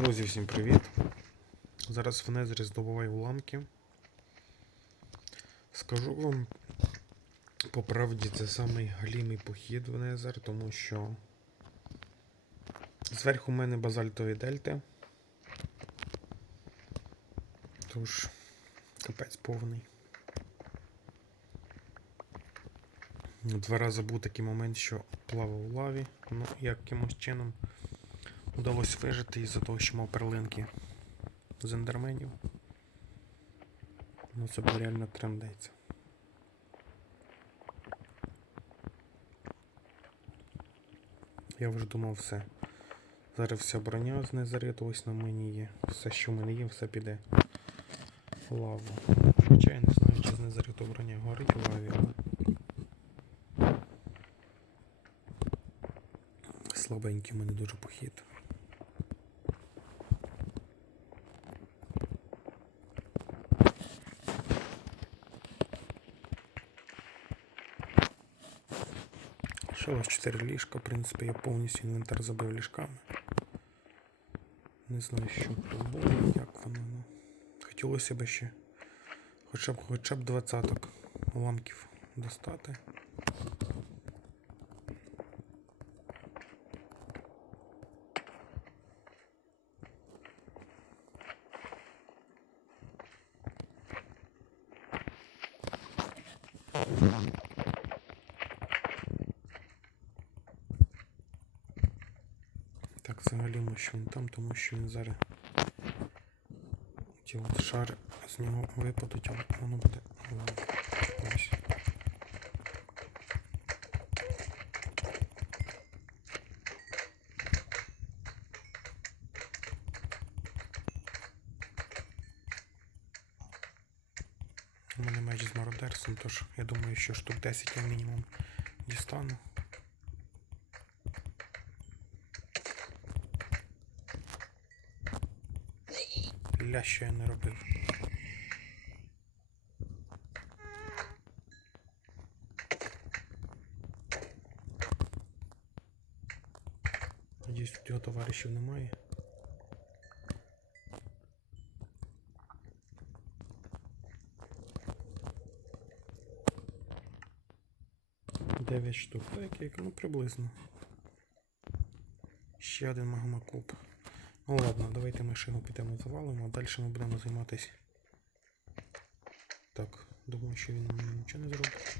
Друзі, всім привіт! Зараз в Незері здобуваю уламки. Скажу вам, по правді, це самий галімий похід в Незер, тому що зверху в мене базальтові дельти. Тож, капець повний. Два рази був такий момент, що плавав у лаві, ну якимось чином Удалось вижити із-за того, що мав перлинки з ендерменів. Ну це було реально трендець. Я вже думав все. Зараз вся броня з незариту ось на мені є. Все, що в мене є, все піде в лаву. Хоча я не знаю, чи з незариту броня горить у лаві, але. Слабенький в мене дуже похід. Ось 4 ліжка, в принципі, я повністю інвентар забив ліжками. Не знаю, що тут було, як воно. ну. Хотілося б ще хоча б хоча б двадцяток уламків достати. Так, взагалі що він там, тому що він зараз ті от шари з нього випадуть, але воно буде. Ось. У мене меч з мародерством, тож я думаю, що штук 10 я мінімум дістану. Ля, що я не робив. Надіюсь, тут його товаришів немає. Дев'ять штук, так як, ну приблизно. Ще один магмакуб. Ну ладно, давайте ми шину підемо завалимо, а далі ми будемо займатися. Так, думаю, що він мені нічого не зробить.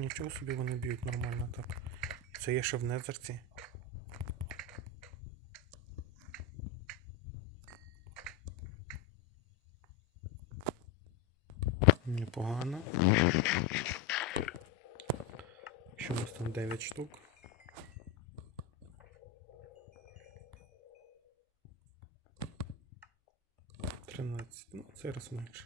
Нічого собі вони б'ють нормально так. Це є ще в незерці. Непогано. Що у нас там 9 штук. Тринадцять. Ну, це раз менше.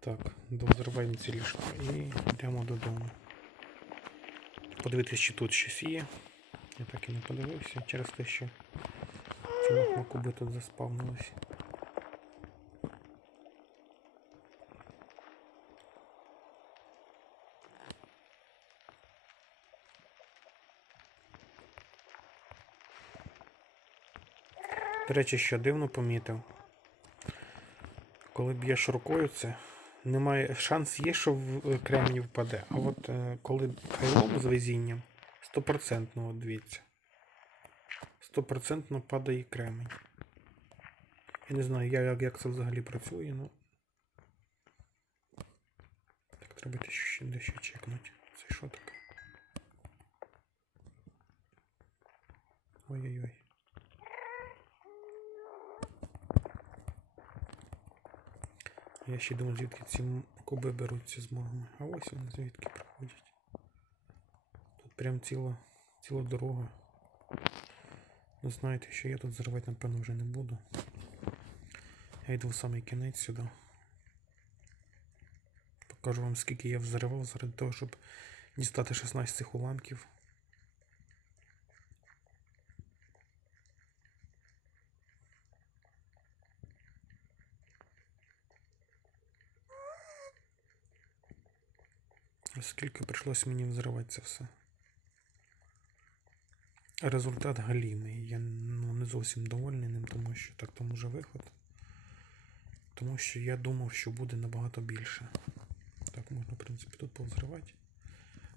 Так, дозриваємо ці ліжка і йдемо додому. Подивитись, чи тут щось є. Я так і не подивився через те, що ці махмакуби тут заспавнились. До речі, що дивно помітив. Коли б'єш рукою це, немає шанс є, що в кремінь впаде. А от е, коли кайлом з везінням, стопроцентно, от дивіться. Стопроцентно падає кремінь. Я не знаю, як, як це взагалі працює, ну. Так, треба ще дещо чекнути. Це що таке? Ой-ой-ой. Я ще думав, звідки ці куби беруться з магми. А ось вони звідки приходять. Тут прям ціла, ціла дорога. Ну знаєте, що я тут зривати, напевно, вже не буду. Я йду в самий кінець сюди. Покажу вам, скільки я взривав заради того, щоб дістати 16 цих уламків. Скільки прийшлось мені взривати це все. Результат галімий. Я ну, не зовсім довольний ним, тому що так там уже виход. Тому що я думав, що буде набагато більше. Так, можна, в принципі, тут повзривати.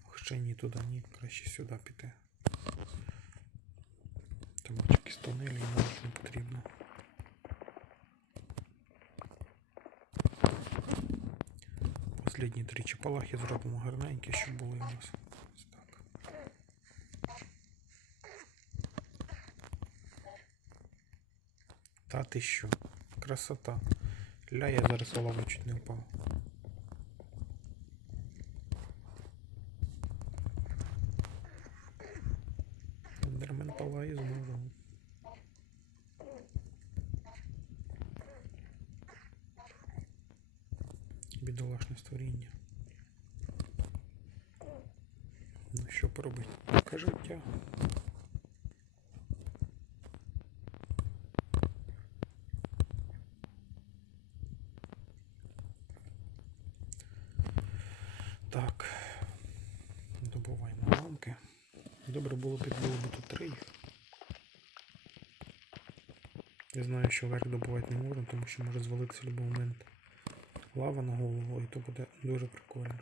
Хоча ні туди, ні, краще сюди піти. Там якісь тунелі навіть не потрібно. Последні три чіпалахи зробимо гарненькі, щоб були у нас. Та ти що? Красота. Ля, я зараз лаву чуть не впав. Ендермен палає знову. Бідолашне створіння. Ну що поробити? Таке життя. Так. Добуваємо ламки. Добре було б, як було тут три їх. Я знаю, що верх добувати не можна, тому що може звалитися в будь-який момент лава на голову, і то буде дуже прикольно.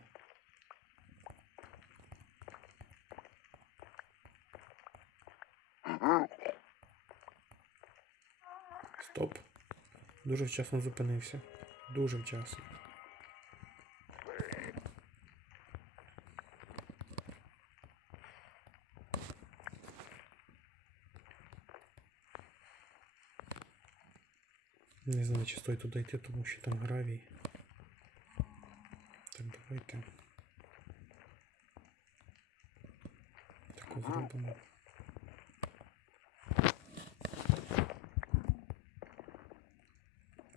Стоп. Дуже вчасно зупинився. Дуже вчасно. Чи стоїть туди йти, тому що там гравій. Так, давайте. Таку зробимо.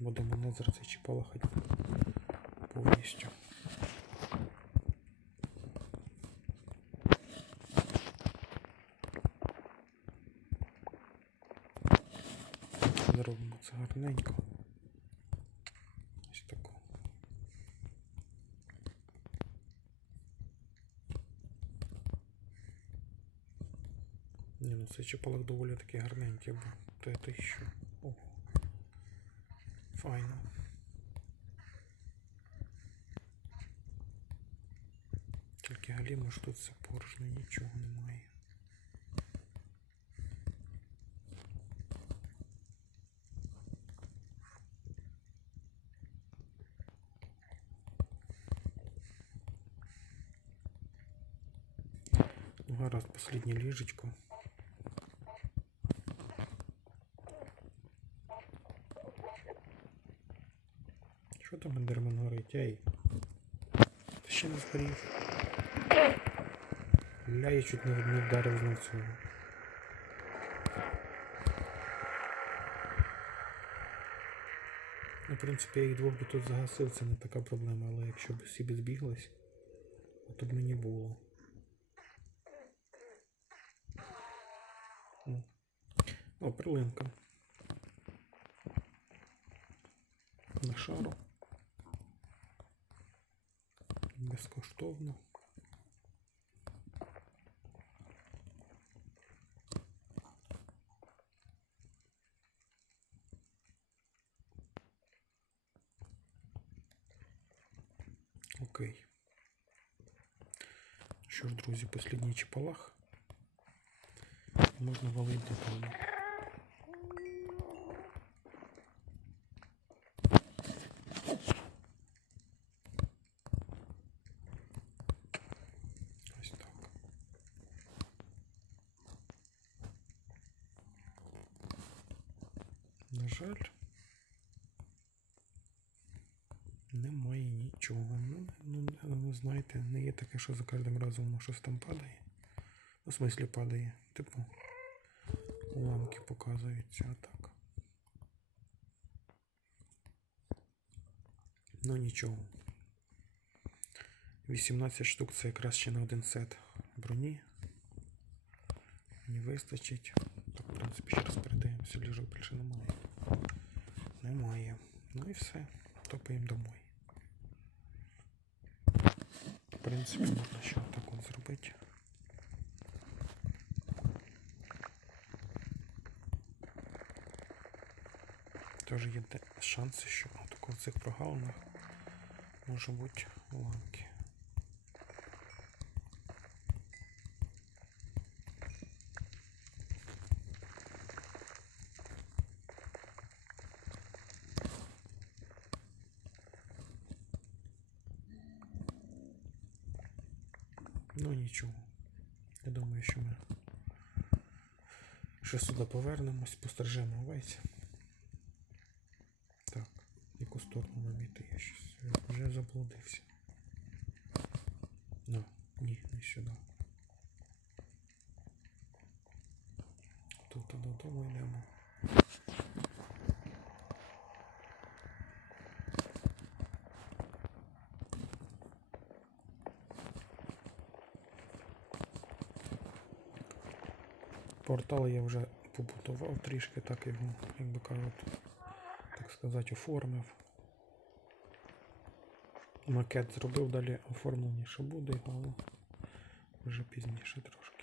Будемо не зараз чи полахати повністю. Зробимо це гарненько. Ось таку. Ні, ну цей чепалок доволі такий гарненький я то що. Ого. Файно. Тільки галімо ж тут все порожньо, нічого немає. Ну, гаразд, последнє ліжечко. Що там ендермен горить? Ей? Ти ще не згорів. Ля, я чуть не, не вдарив знов цього. Ну, в принципі, я їх двох би тут загасив, це не така проблема, але якщо б всі б збіглись, то б мені було. О, О перлинка. На шару. Безкоштовно. Окей. Що ж, друзі, послідній чіпалах. Можна валити додому. Немає нічого. Ну, ну, ну, знаєте, не є таке, що за кожним разом воно щось там падає. Ну, в смислі падає. Типу, уламки показуються отак. Ну нічого. 18 штук це якраз ще на один сет броні. Мені вистачить. Так, в принципі, ще раз передаємося, ліжок більше немає. Немає. Ну і все. Топаємо домой. В принципі, можна ще так от зробити. Теж є шанси, що в цих прогалинах може бути уламки. Ну нічого. Я думаю, що ми ще сюди повернемось, пострижемо овець. Так, яку сторону нам іти? Я щось вже заблудився. Ну, ні, не сюди. Тут додому йдемо. Портал я вже побудував трішки, так його, як би кажуть, так сказати, оформив. Макет зробив, далі оформлення ще буде, але вже пізніше трошки.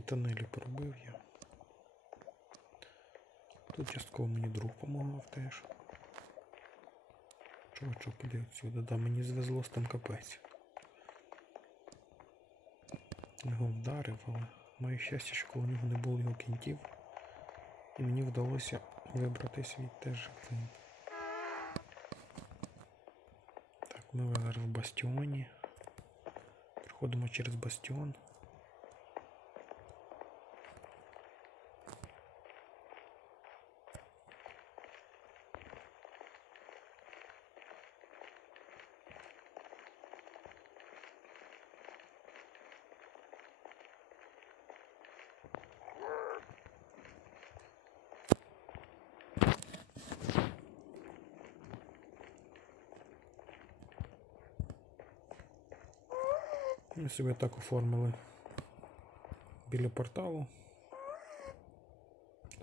Такі тонелі пробив я. Тут частково мені друг допомагав теж. Чувачок іди отсюди, да мені звезло з там капець. Його вдарив, але маю щастя, що коли в нього не було його кінтів. І мені вдалося вибрати свій теж живцем. Так, ми зараз в бастіоні. Проходимо через бастіон. Ми собі так оформили біля порталу.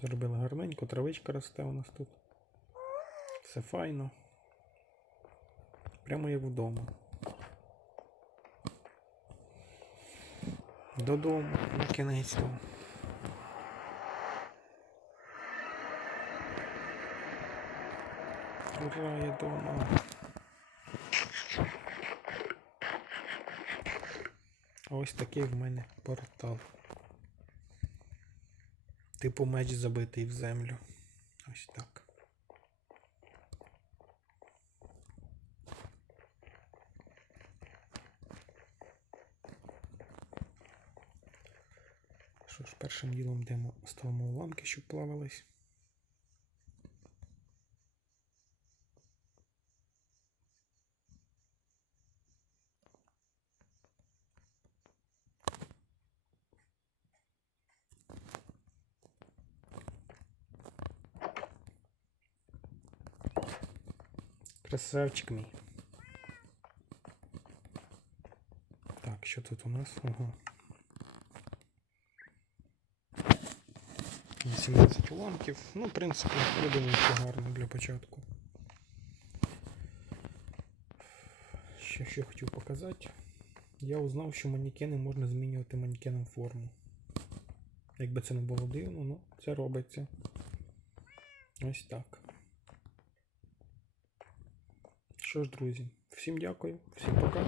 Зробили гарненько, травичка росте у нас тут. Все файно. Прямо як вдома. Додому, на кінець то. Ура, я дома. Ось такий в мене портал. Типу меч забитий в землю. Ось так. Що ж, першим ділом йдемо, ставимо уламки, щоб плавались. Красавчик мій. Так, що тут у нас? Ага. 17 уламків. Ну, в принципі, я думаю, що гарно для початку. Ще що хотів показати. Я узнав, що манекени можна змінювати манекенам форму. Якби це не було дивно, ну це робиться. Ось так. Що ж, друзі, всім дякую, всім пока.